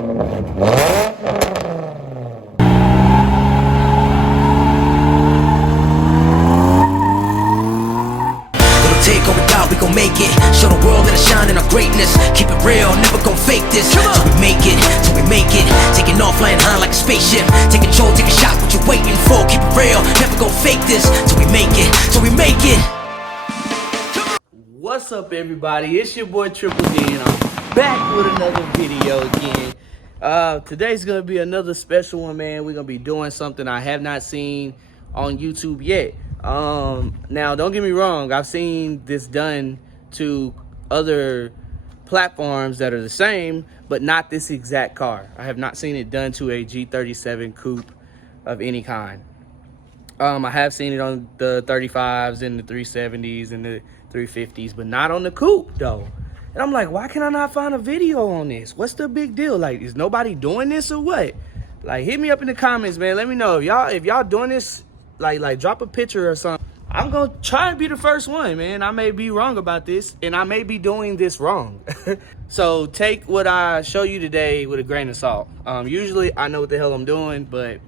Take or without, we gon' make it. Show the world that I shine in our greatness. Keep it real, never gon' fake this. Till we make it, till we make it. Taking off, flying high like a spaceship. Take control, take a shot, what you waiting for? Keep it real, never gon' fake this. Till we make it, till we make it. What's up, everybody? It's your boy Triple D, and I'm back with another video again. Today's gonna be another special one, man. We're gonna be doing something I have not seen on YouTube yet. Now don't get me wrong, I've seen this done to other platforms that are the same, but not this exact car. I have not seen it done to a G37 coupe of any kind. I have seen it on the 35s and the 370s and the 350s, but not on the coupe though. And I'm like, why can I not find a video on this? What's the big deal? Like, is nobody doing this or what? Like, hit me up in the comments, man. Let me know if y'all doing this. Like drop a picture or something. I'm gonna try and be the first one, man. I may be wrong about this, and I may be doing this wrong. So take what I show you today with a grain of salt. Usually I know what the hell I'm doing, but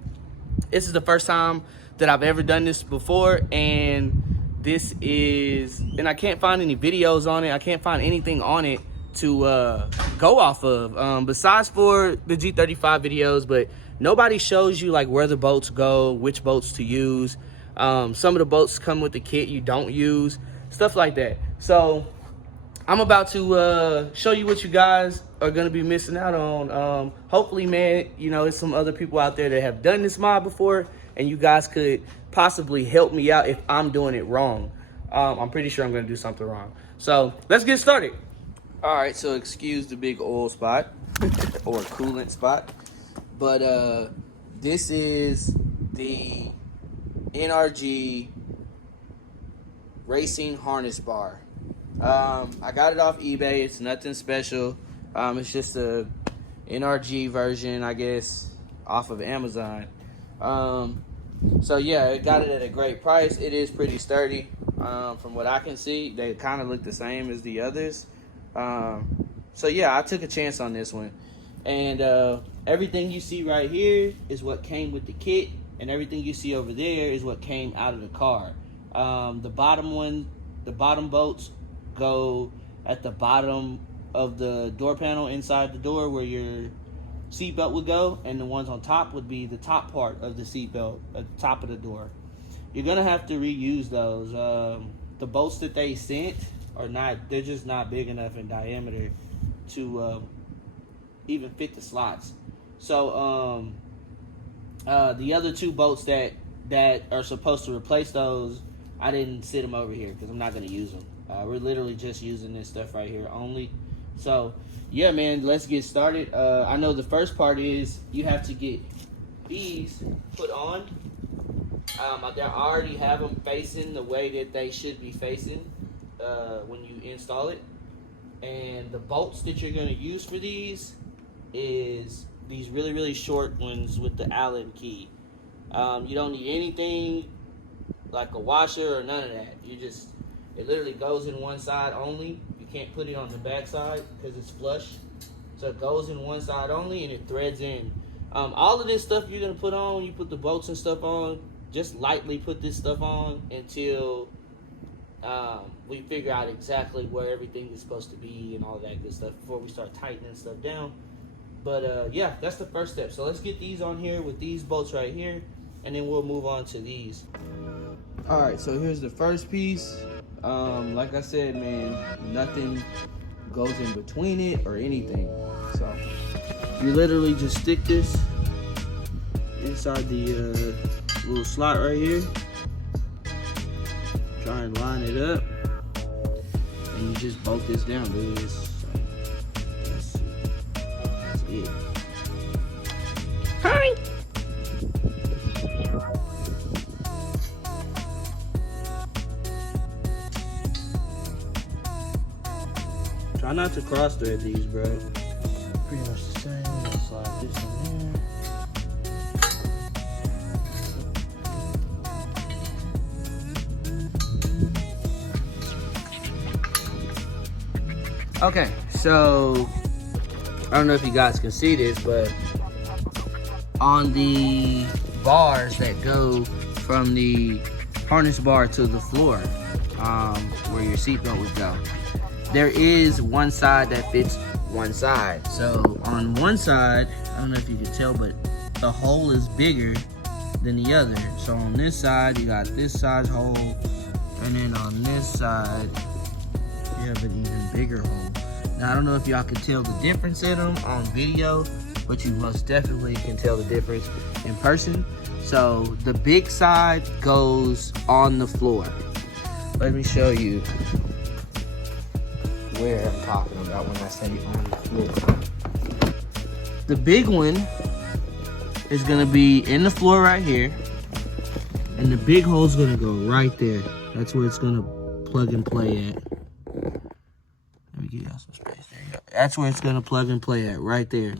this is the first time that I've ever done this before, and I can't find any videos on it. I can't find anything on it to go off of, besides for the G35 videos, but nobody shows you like where the boats go, which boats to use. Some of the boats come with the kit you don't use, stuff like that. So I'm about to show you what you guys are gonna be missing out on. Hopefully, man, you know, there's some other people out there that have done this mod before, and you guys could possibly help me out if I'm doing it wrong. I'm pretty sure I'm gonna do something wrong. So let's get started. All right, so excuse the big oil spot or coolant spot. But this is the NRG Racing Harness Bar. I got it off eBay. It's nothing special. It's just a NRG version, I guess, off of Amazon. So yeah, I got it at a great price. It is pretty sturdy. From what I can see, they kind of look the same as the others. So yeah, I took a chance on this one. And everything you see right here is what came with the kit, and everything you see over there is what came out of the car. The bottom bolts go at the bottom of the door panel inside the door where your seatbelt would go, and the ones on top would be the top part of the seatbelt at the top of the door. You're gonna have to reuse those. The bolts that they sent are they're just not big enough in diameter to even fit the slots. So the other two bolts that are supposed to replace those, I didn't sit them over here because I'm not going to use them. We're literally just using this stuff right here only. So yeah, man, let's get started. I know the first part is you have to get these put on. I already have them facing the way that they should be facing when you install it. And the bolts that you're going to use for these is these really short ones with the Allen key. You don't need anything like a washer or none of that. It literally goes in one side only. You can't put it on the back side because it's flush. So it goes in one side only, and it threads in. All of this stuff you're gonna put on, you put the bolts and stuff on, just lightly put this stuff on until we figure out exactly where everything is supposed to be and all that good stuff before we start tightening stuff down. But yeah, that's the first step. So let's get these on here with these bolts right here, and then we'll move on to these. All right, so here's the first piece. Like I said, man, nothing goes in between it or anything. So you literally just stick this inside the little slot right here. Try and line it up, and you just bolt this down, dude. That's it. Hi. Try not to cross thread these, bro. Pretty much the same. I'm gonna slide this in there. Okay, so I don't know if you guys can see this, but on the bars that go from the harness bar to the floor, where your seatbelt would go, there is one side that fits one side. So on one side, I don't know if you can tell, but the hole is bigger than the other. So on this side, you got this size hole, and then on this side, you have an even bigger hole. Now, I don't know if y'all can tell the difference in them on video, but you most definitely can tell the difference in person. So the big side goes on the floor. Let me show you where I'm talking about when I say on the floor. The big one is gonna be in the floor right here, and the big hole's gonna go right there. That's where it's gonna plug and play at. Let me give y'all some space. There you go. That's where it's gonna plug and play at, right there.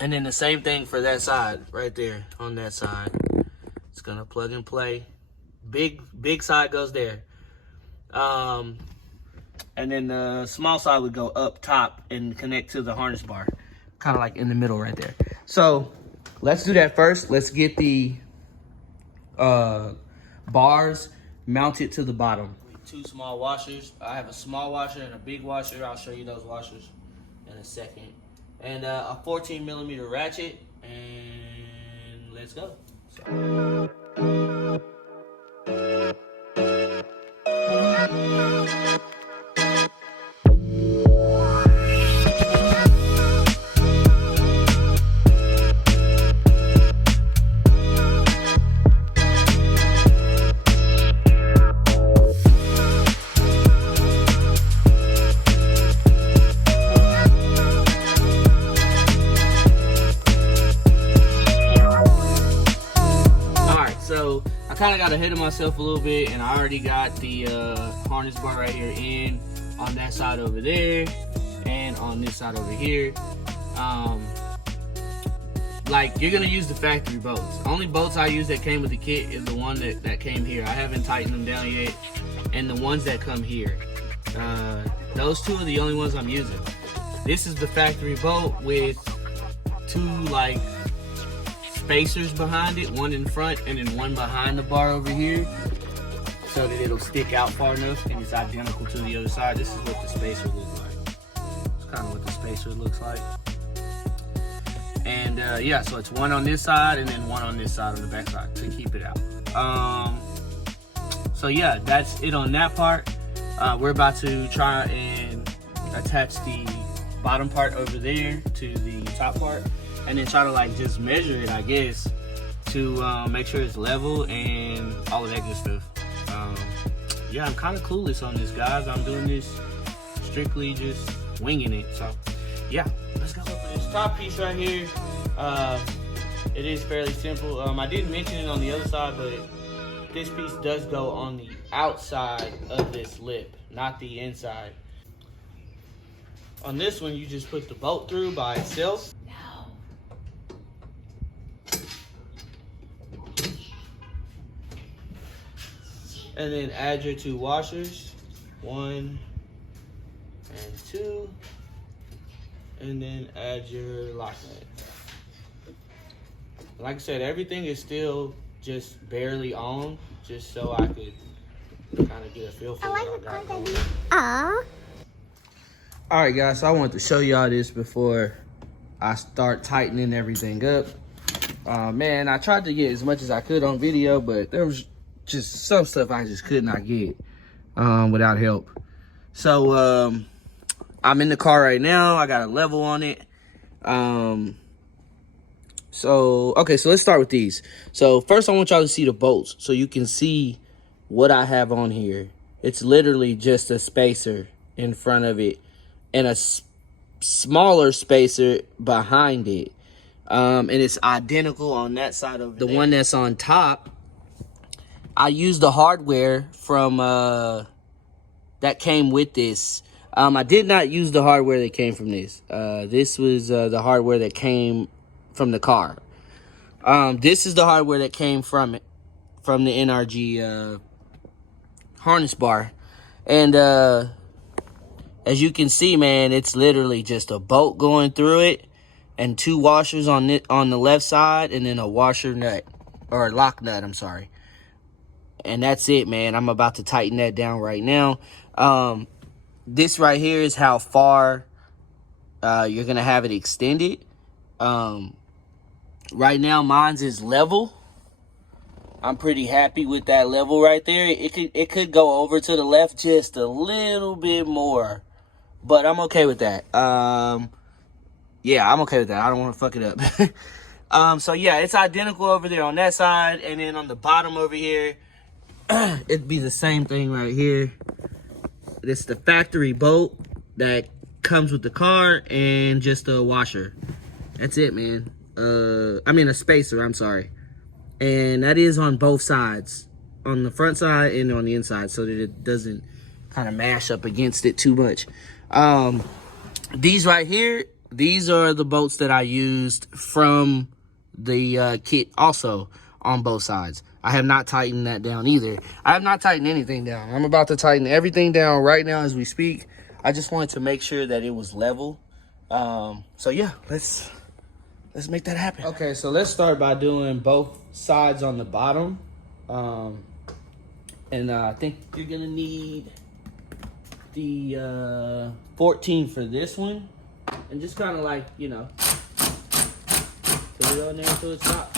And then the same thing for that side, right there on that side. It's gonna plug and play. Big side goes there. And then the small side would go up top and connect to the harness bar. Kind of like in the middle right there. So let's do that first. Let's get the bars mounted to the bottom. 2 small washers. I have a small washer and a big washer. I'll show you those washers in a second. And a 14mm ratchet, and let's go. So I kind of got ahead of myself a little bit, and I already got the harness bar right here in on that side over there and on this side over here. Like, you're gonna use the factory bolts. Only bolts I use that came with the kit is the one that came here. I haven't tightened them down yet, and the ones that come here. Those 2 are the only ones I'm using. This is the factory bolt with 2 like spacers behind it, one in front and then one behind the bar over here, so that it'll stick out far enough and it's identical to the other side. This is what the spacer looks like. It's kind of what the spacer looks like. And yeah, so it's one on this side and then one on this side on the back side to keep it out. So yeah, that's it on that part. We're about to try and attach the bottom part over there to the top part, and then try to like just measure it, I guess, to make sure it's level and all of that good stuff. Yeah, I'm kind of clueless on this, guys. I'm doing this strictly just winging it. So yeah, let's go. So for this top piece right here, it is fairly simple. I didn't mention it on the other side, but this piece does go on the outside of this lip, not the inside. On this one, you just put the bolt through by itself. And then add your 2 washers, 1 and 2, and then add your lock nut. Like I said, everything is still just barely on, just so I could kind of get a feel for what I got going. Aww. All right, guys, so I wanted to show y'all this before I start tightening everything up. Man, I tried to get as much as I could on video, but there was just some stuff I just could not get without help. So I'm in the car right now. I got a level on it. Okay, so let's start with these. So first I want y'all to see the bolts so you can see what I have on here. It's literally just a spacer in front of it and a smaller spacer behind it. And it's identical on that side over there. The one that's on top, I used the hardware from that came with this. I did not use the hardware that came from this. This was the hardware that came from the car. This is the hardware that came from it, from the NRG Harness Bar. And as you can see, man, it's literally just a bolt going through it and 2 washers on the left side, and then a washer nut, or lock nut, I'm sorry. And that's it, man. I'm about to tighten that down right now. This right here is how far you're gonna have it extended. Right now mine's is level. I'm pretty happy with that level right there. It could go over to the left just a little bit more, but I'm okay with that. Yeah, I'm okay with that. I don't want to fuck it up. So yeah, it's identical over there on that side, and then on the bottom over here, it'd be the same thing right here. It's the factory bolt that comes with the car and just a washer. That's it, man. I mean a spacer, I'm sorry. And that is on both sides, on the front side and on the inside, so that it doesn't kind of mash up against it too much. These right here, these are the bolts that I used from the kit also on both sides. I have not tightened that down either. I have not tightened anything down. I'm about to tighten everything down right now as we speak. I just wanted to make sure that it was level. So yeah, let's make that happen. Okay, so let's start by doing both sides on the bottom. And I think you're gonna need the 14 for this one. And just kind of like, you know, put it on there until it's hot.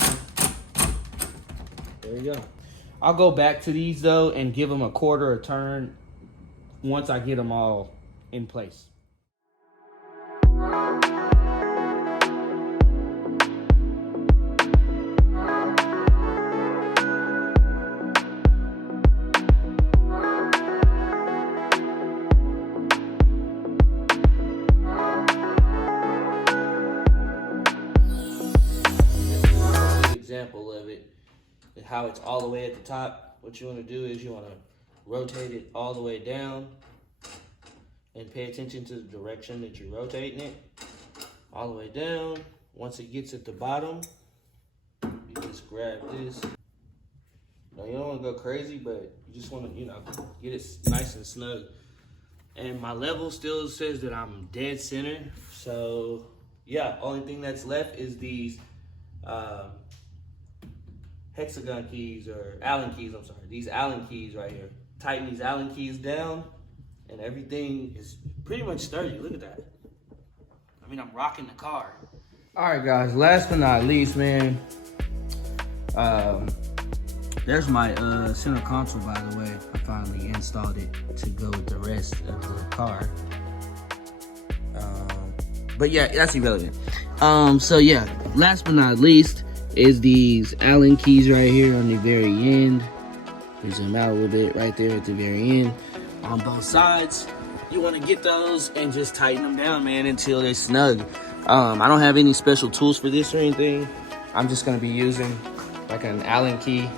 There you go. I'll go back to these though and give them a quarter a turn once I get them all in place. Example of it, how it's all the way at the top. What you want to do is you want to rotate it all the way down and pay attention to the direction that you're rotating it all the way down. Once it gets at the bottom, you just grab this. Now you don't want to go crazy, but you just want to, you know, get it nice and snug. And my level still says that I'm dead center, so yeah, only thing that's left is these hexagon keys, or Allen keys, I'm sorry. These Allen keys right here. Tighten these Allen keys down and everything is pretty much sturdy. Look at that. I mean, I'm rocking the car. All right, guys, last but not least, man. There's my center console, by the way. I finally installed it to go with the rest of the car. But yeah, that's irrelevant. So yeah, last but not least is these Allen keys right here on the very end. We zoom out a little bit right there at the very end on both sides. You want to get those and just tighten them down, man, until they're snug. I don't have any special tools for this or anything. I'm just going to be using like an Allen key,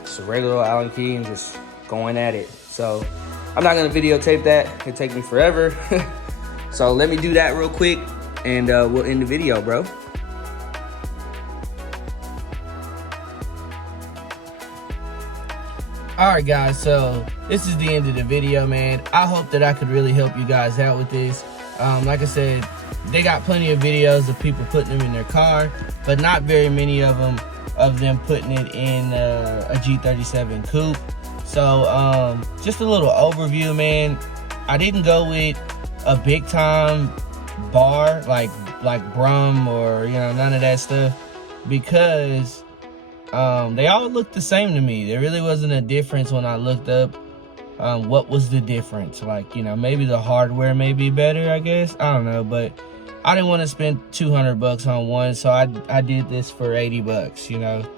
just a regular Allen key, and just going at it. So I'm not going to videotape that. It'd take me forever. So let me do that real quick and we'll end the video, bro. Alright guys, so this is the end of the video, man. I hope that I could really help you guys out with this. Like I said, they got plenty of videos of people putting them in their car, but not very many of them putting it in a G37 coupe. So just a little overview, man. I didn't go with a big time bar like Brum or, you know, none of that stuff, because they all looked the same to me. There really wasn't a difference when I looked up what was the difference. Like, you know, maybe the hardware may be better, I guess. I don't know, but I didn't want to spend 200 bucks on one, so I did this for 80 bucks, you know.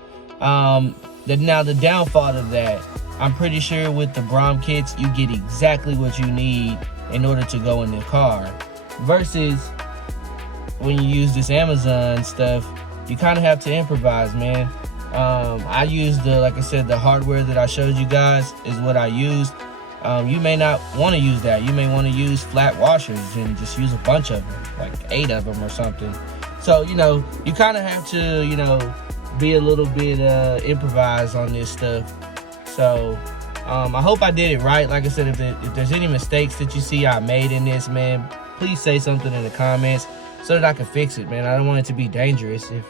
Now the downfall of that, I'm pretty sure with the Brom kits, you get exactly what you need in order to go in the car. Versus when you use this Amazon stuff, you kind of have to improvise, man. I used like I said, the hardware that I showed you guys is what I used. You may not want to use that. You may want to use flat washers and just use a bunch of them, like 8 of them or something. So, you know, you kind of have to, you know, be a little bit improvise on this stuff. So I hope I did it right. Like I said, if there's any mistakes that you see I made in this, man, please say something in the comments so that I can fix it, man. I don't want it to be dangerous if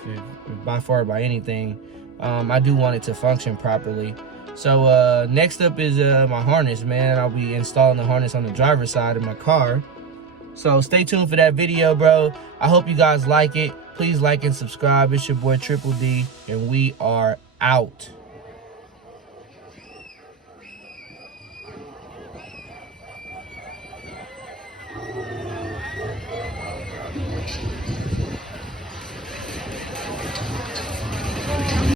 by anything. I do want it to function properly. So next up is my harness, man. I'll be installing the harness on the driver's side of my car. So stay tuned for that video, bro. I hope you guys like it. Please like and subscribe. It's your boy Triple D, and we are out.